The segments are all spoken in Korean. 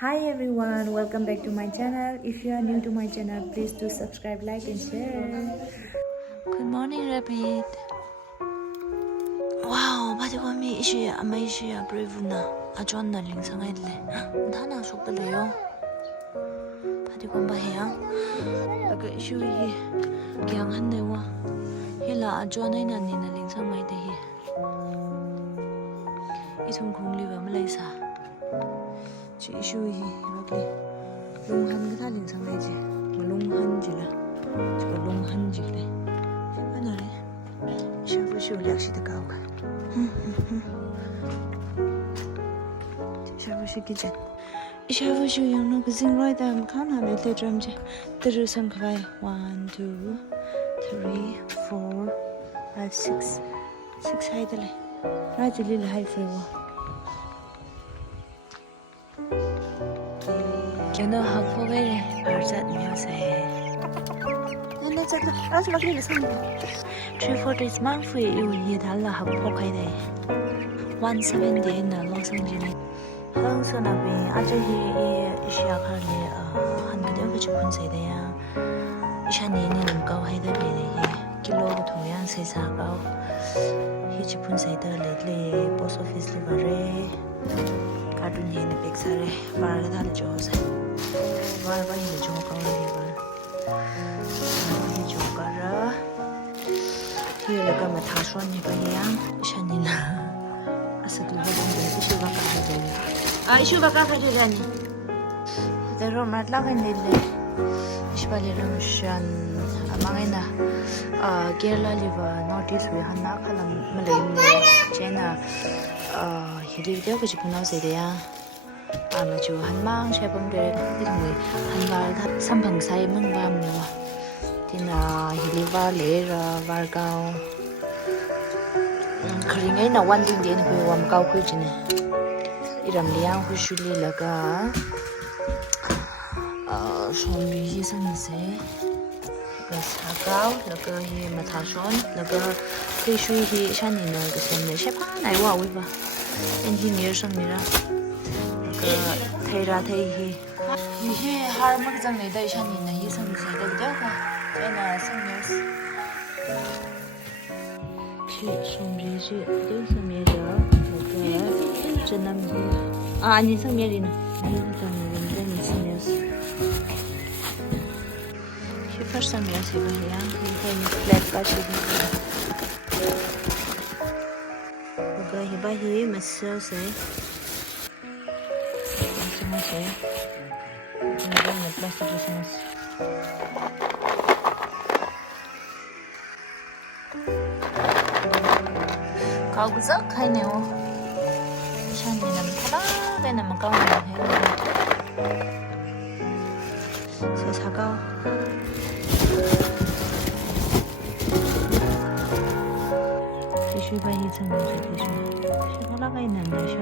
Hi everyone, welcome back to my channel. If you are new to my channel, please do subscribe, like and share. Good morning, Rabbit. Wow, 바디 거미 이시 아마 이시야 브레이브나 아주 안 날린 상하일래. 다나 속달래요. 바디 건바 해야. 아까 이슈 이 그냥 한네와. 힐라 아주 안 해나 니나 링상 마이 돼. 이송 공리가 말레이사. 지 이슈 이 이렇게 롱한 그 달린 상하이지. 롱한 지라. 저거 롱한 지래. 하나래. 샤브쇼 략시도 가오가. 샤브쇼 기전. 샤브쇼 영노 그진 라이다 칸하 레테 드럼제. 드르선 그바이 1, 2, 3, 4, 5, 6. 6 하이들래. 라지 릴레 하이 프레워. 연어 학포베레 알잣 묘세. Nên chắc đó là cái gì xong rồi. 340 month for you ye đã là học học hay đấy. 170 là Los Angeles. 항상 나비 아주 이 시작하는 한 그대로 그치군 세대야. 이샤니는 거 해야 되게 길로 동양 세사가 이 집은 세대 레레 포스트 오피스 리버레 가든이네 백사레 말을 다 줘서 말바이는 좀 거기가 Here laga ma thashwan ni ba yang shanina asakli hodong issue ba ka khajani issue ba ka khajani dero matla kan nile ishbali ram shan amangena kerala liva notice we hanna khalam malay ne chena hili video ko jipuna se de ya ama chu hanmang shebam de dingwe hangal sampang sai mangbam ne wa tina hiliva lera vargao kringai na one thing den hui wam kau khui chine iram liang hu shuli laga shombi hi sanse ga sagao laga hi mathashon laga khui shui hi shani na ga semne shepa nai wa wi ba engineer sang mira laga thaira thai hi har mak jang nei dai shani na hi sanse da da ka 제나 성녀스 키 sombriji 그 성녀자 그 전남이 아니 성녀리는 이거는 성녀스 슈퍼 성녀스 이거야 이거는 블랙 가시고 그거 히바히 맛소세 맛소세 이거는 플라스틱 주스마스 가구자 카이네요. 샤니는 파라베나 막가오네. 세사가. 티슈바 이层是티슈. 샤라가 있는데 샤.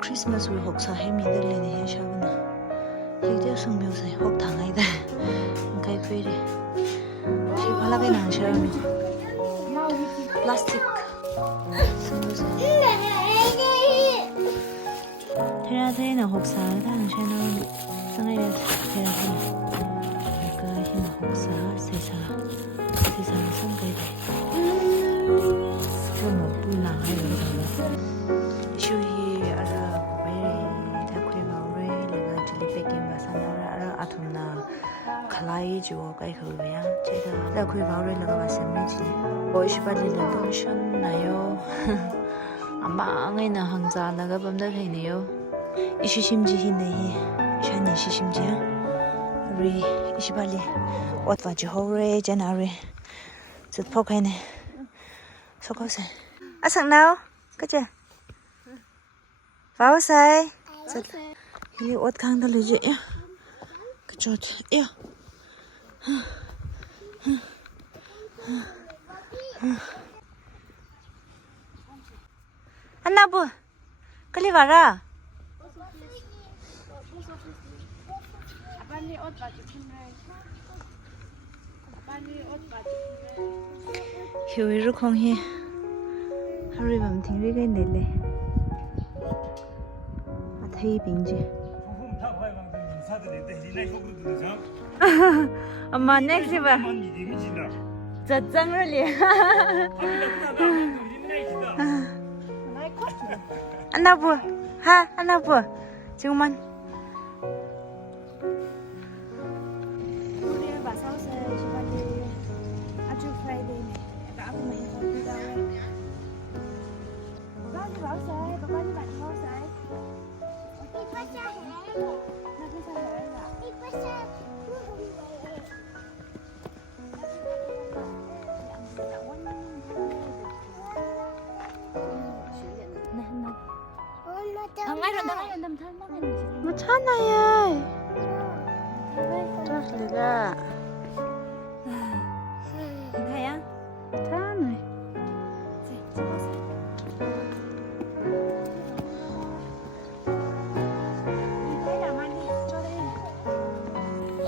크리스마스 왜 혹사 해미들리네 샤구나. 이게 성묘세 혹 당하이다. 가이 그이래. 샤라가 있는 샤미. 플라스틱 테라테나 혹사다는 채널 상해야 테라테나 아까 힘 혹사 세사 상가이다 좀 불나 하이로 슈히 알아 고베 다크레마우레 레가 딜리페긴 바산나라 아톰나 칼라이 주어 가이코야 제가 다크레 바우레 레가 바셈미지 오이시바리 레동션 나요 아망에나 항자 나가 범다 해네요 이시심지 히네 샤니 시심지야 우리 이시바리 옷바지 호레 제나레 즈포카이네 소코세 아상나오 그치 바오사이 이 옷 강달리지 야 그쵸 야 안나부 빨리 와라 휴이루 콩히 하루에 밤 팅리가 있네 thei bing ji 부품 다 봐야 방금 인사들이 때 리나이 속으로 들으죠. amma next ba 만 이게 미진다. zang ra li anna bu ha anna bu jungman bà sao sẽ chỉ bắt đi a주 Friday này bà của mình không đi đâu bà đi bảo sẽ bà đi bạn bảo sẽ đi bắt cha hả nó cứ sao vậy là đi bắt cha ngay rồi đâm thân nó mo chana ya trắc liga thấy á chana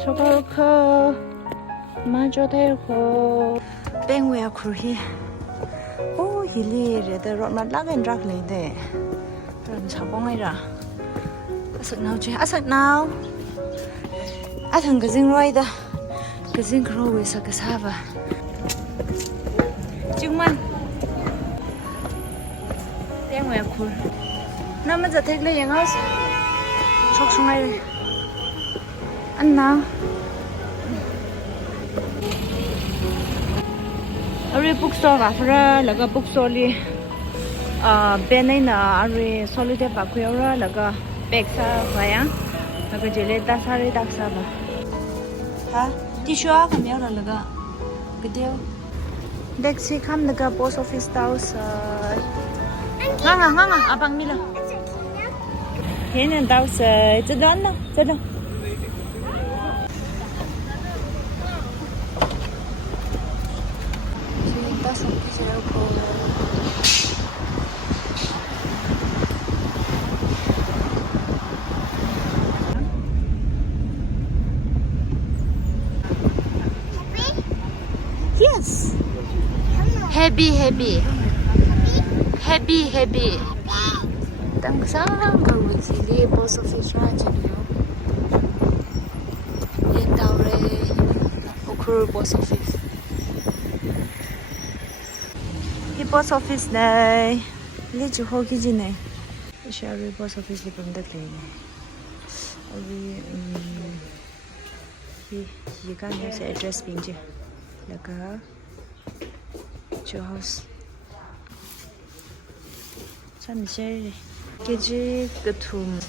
chocolate ko ma cho theo ko bên ngoài khu hi ô hi li re de rot ma lag en rak le de ram cha bong ai ra asak nào à thằng cái gì rồi đó cái gì rồi sao cái sao vậy chúng mình tiếng ngoài khu nó mới giờ thích lấy những cái sọc xuống này ăn nào ở đây bookstore à phải là cái bookstore đi bên này là ở đây solid bạc quẹo ra là cái bag sa vậy á là cái gì lấy ta sa lấy ta sa ba hả đi xóa cái miếng là cái điều deck si khăm là cái post office house ngang à bằng mi là thế nên tao sẽ chết đó chết đó ta sống cái gì đâu cô yes heavy tang sang ka ruzi li post office ra chaliyo ye tawre okur post office hi post office này li chu ho ki ji này share post office li pum da le ne abi hi ka ne se address pin ji laka chu house chân chơi cái gì cái thùng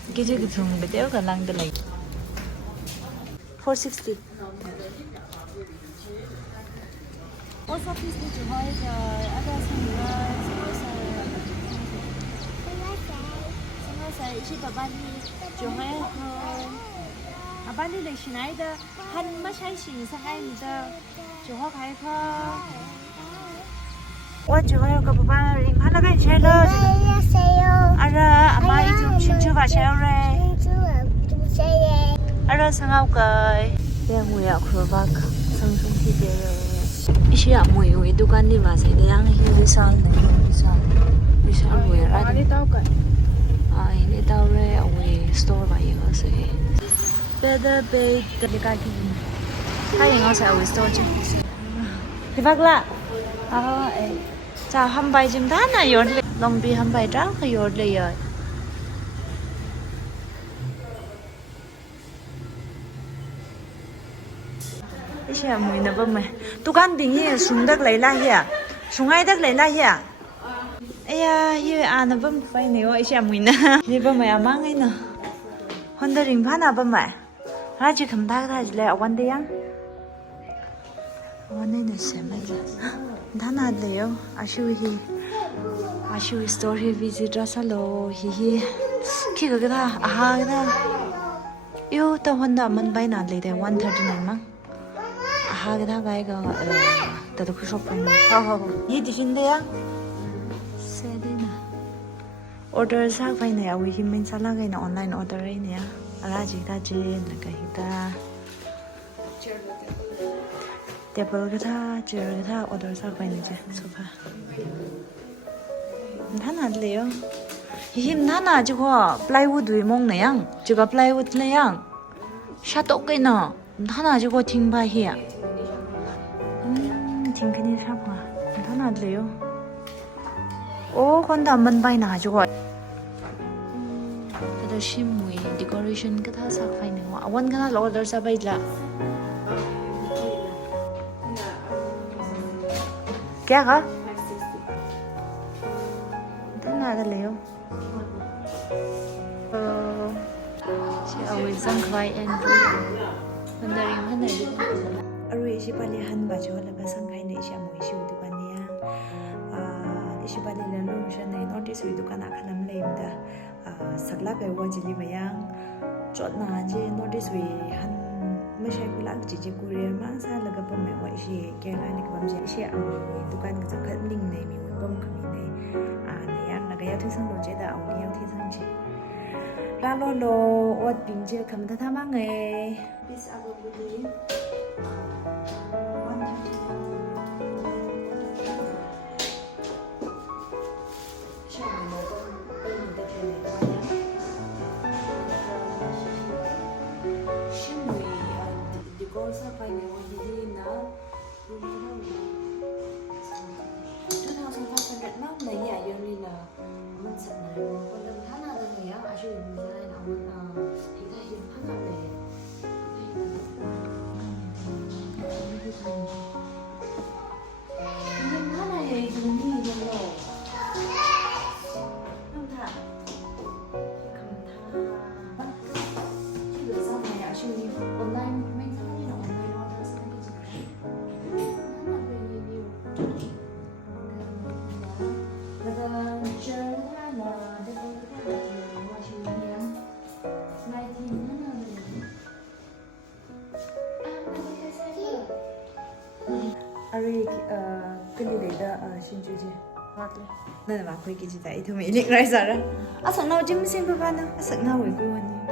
bây giờ cái lăng đây này 460 post office đi chú hỏi rồi ở đây xong rồi chỉ bảo ban đi chú hỏi ban đi lấy xin ai đó hắn mới sai xin sang ai mình đó chú hỏi cái không 와 주어요 그 부바 링 하나가 제일 알아 아마 이좀 친추가 제일래 알아 상하우가 대구야 그러박 상승 티제요 이시야 뭐요 두간이 와서 대양 히리산 리산 왜 아니 타오가 아 이네 타오래 어웨 스토어 바이요 세 better be dekat ini hai ngau sa we store je dibakla 자, 한 바이 좀 다나 요래 롱비 한 바이 다 요래요. 이시야 뭐이나 보면 두간 딩이 숭덕 레이라히야. 숭아이덕 레이라히야. 아야, 이 안에 보면 파이네요. 이시야 뭐이나. 이 보면 야망이나. 혼더링 파나 보면. 라지 금다가지래 원대양. 원에는 세면서 다나 돼요. 아쉬위 스토리 비지트 살로 히히 키가다 아하다 요 또 혼자 만 바이나 레데 139만 아하다 가이가 다도 그 쇼핑 하하하 이 디신데야 세데나 order sak baina ya wi himin sala gaina online order ne ya araji ta je lagahita table ga ta order sak baina je sofa Hana leo him nana chứ có plywood đuổi mong này ang chứ có plywood này ang sát tốc cái nọ nana chứ có thinh bài hi thinh cái này sao mà nana lấy ô con đầm bên bài nào chứ có đó sim mùi decoration cái thằng sắc phải này mà one cái nào lo order sao bây giờ क्या का Tana da leo. She always sang vai and wondering hana ri. Arui shi pali han ba jo la sang khai nei sha moi shi du kan ya. Shi pali la lu sha nei notice wi du kan akhalam leim da. Sakla kai wa jili mayang. Chot na je notice wi hanไม่ใช่กุหลาบจีจีกุเรียนมาซาแล้วก็ปมไม่ไหวชีแกงอะไรก็แบบเชี่ยเอาตุกันก็จะคัดลิงในมีวันปมก็มีในในยังแล้วก็ยังที่สังโลเจดเอาเนี่ยยังที่สังจีลาโลโลอดปิงเจอคำท่ามั่งไง This I will believe ใช่ไหมก็เป็นเหมือนแต่เธอในตัวเนี้ยCosa fai ne ogni Chúng ta không phải nhận mắc này nhỉ yêu nên là mình sẽ nói con đừng thắt nào đây nhỉ à chứ mình ra đây là mình thì ta hiện thắt nào để mình thắt này thì mình đi được rồi không thả không thả chứ được sao này à chứ online mình Ari cái gì đấy đó xin chú chị nên là khuyên cái gì đấy thôi mình định nói sao đó sợ nào chứ xem cái van đâu sợ nào với cô anh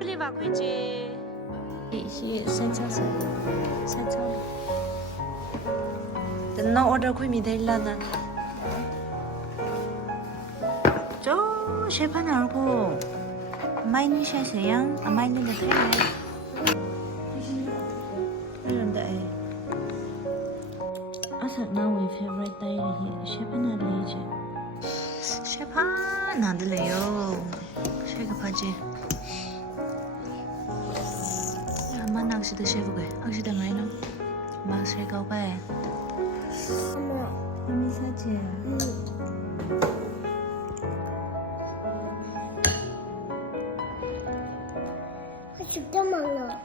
đi vào quy chế chị xem sao đến nó order quy mình thấy là nè 셰프 나오고 마이니 셰세양 마이니는 틀리네 이런데 아서 나의 favorite diary 셰프 나래지 셰프 나들래요 셰프 바지 엄마 낚시도 셰프가 낚시도 많이나 맛을 가봐야 엄마 이미 사지 진짜 많아.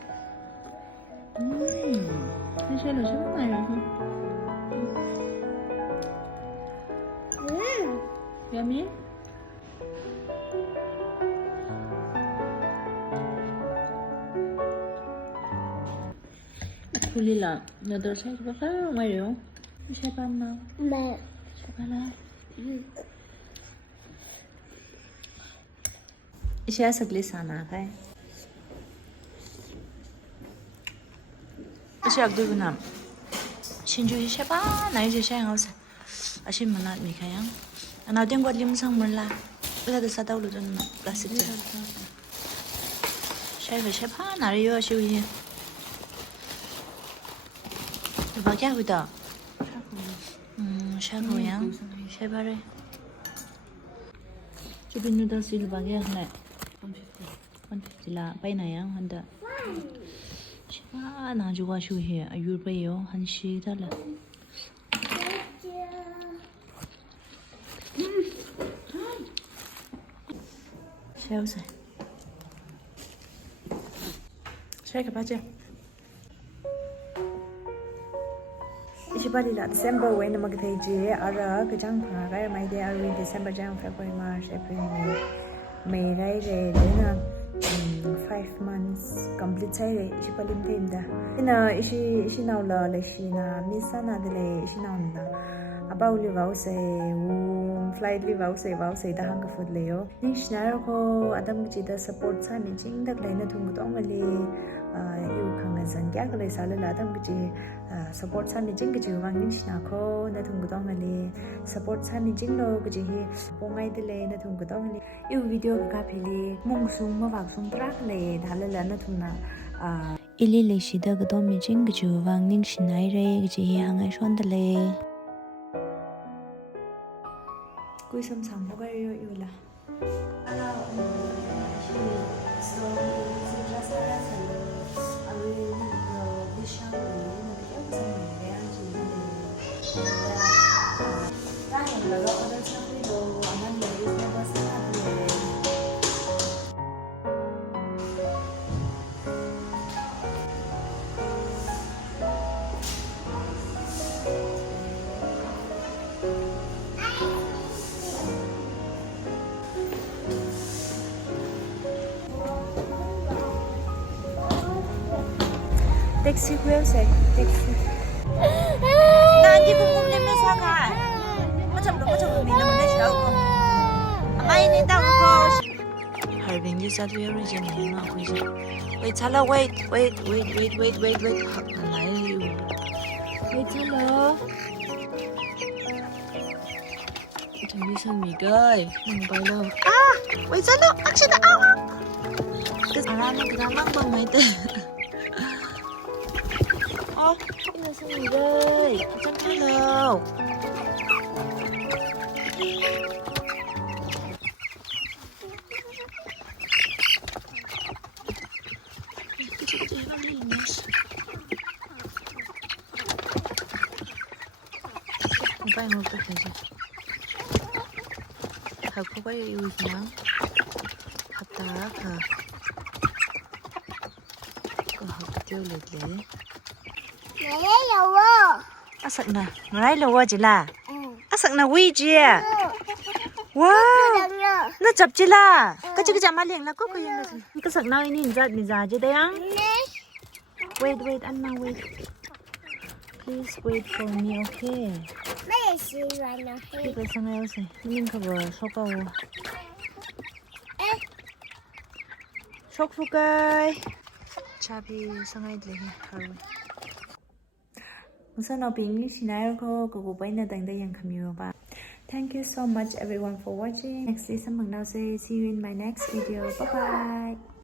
사실은 정말 yummy. Kulila, nado sa ba ka ngayon? Siya pa na. 네. Siya pa na. Siya sagli sana kay. Siya agduguna. Shinju siya pa na siya ang asa. Asin manat mi kaya. Ano din ko lim sang mula. Wala da sa tawlo don plastic. Siya pa na riyo siya wi. Ba kya huda? Siya ko yang. Siya ba re? Chubin noodle sil ba kya na? 150 la. Pay na yang handa. 나 juga shuhe ayurbeyo hanshi dala 샤우세 샤이가 바지 이시발이라 December when magtheji ara kajang phanga mai de ari December Jan February March April May rai re na 5 months complete sai ishi palim theim da ina ishi naula le shi na misana de le ishi naunda About li vào say flight li vào say da hang ka food leo ning shnar ko adam ki da support sa ni jing dak lai na thung dong wali yu khang na zan kya ka lai sa la adam ki support sa ni jing ki wang ning shna ko na thung dong wali support sa ni jing lo ki hi pongai de le na thung dong wali yu video ka pheli mong sung ma wak sung tra ka le da la na thung na ili le shi da ga dom mi jing ki wang ning shnai re ki hi hang ai shon da le Cui xăm xăm nó gây yêu là Taxi wheel say taxi. Nanti kumkum ni mesa kan. Macam minum ni siapa ko. Amai ni tahu ko. Harbin ji satu euro je ni nak aku je. Wait, chala wait. Malai. Wait, chala. Macam ni sami guys. Nampai lo. Wait, chala. Action dah. Terus alam kita mang mai tu. Ini sini guys, macam hello. Kecil-kecil yang lindas. Apa yang mau kerja? Aku kayak ibunya, kata apa? Kau kecil lagi. Asak na, marai lawa jila. Asak na wi je. Wow. Na chap jila. Kecil maleng lah kau yang na. Kasak na ini zat ni zat je dayang. Wait, Anna wait. Please wait for me, okay? Kita sangat usai. Ini kau sok kau. Sok fukai. Cabi sangat lagi haru. Musa no English na ko kukupai na tangda yang kami ba. Thank you so much everyone for watching. Next time see you in my next video. Bye bye.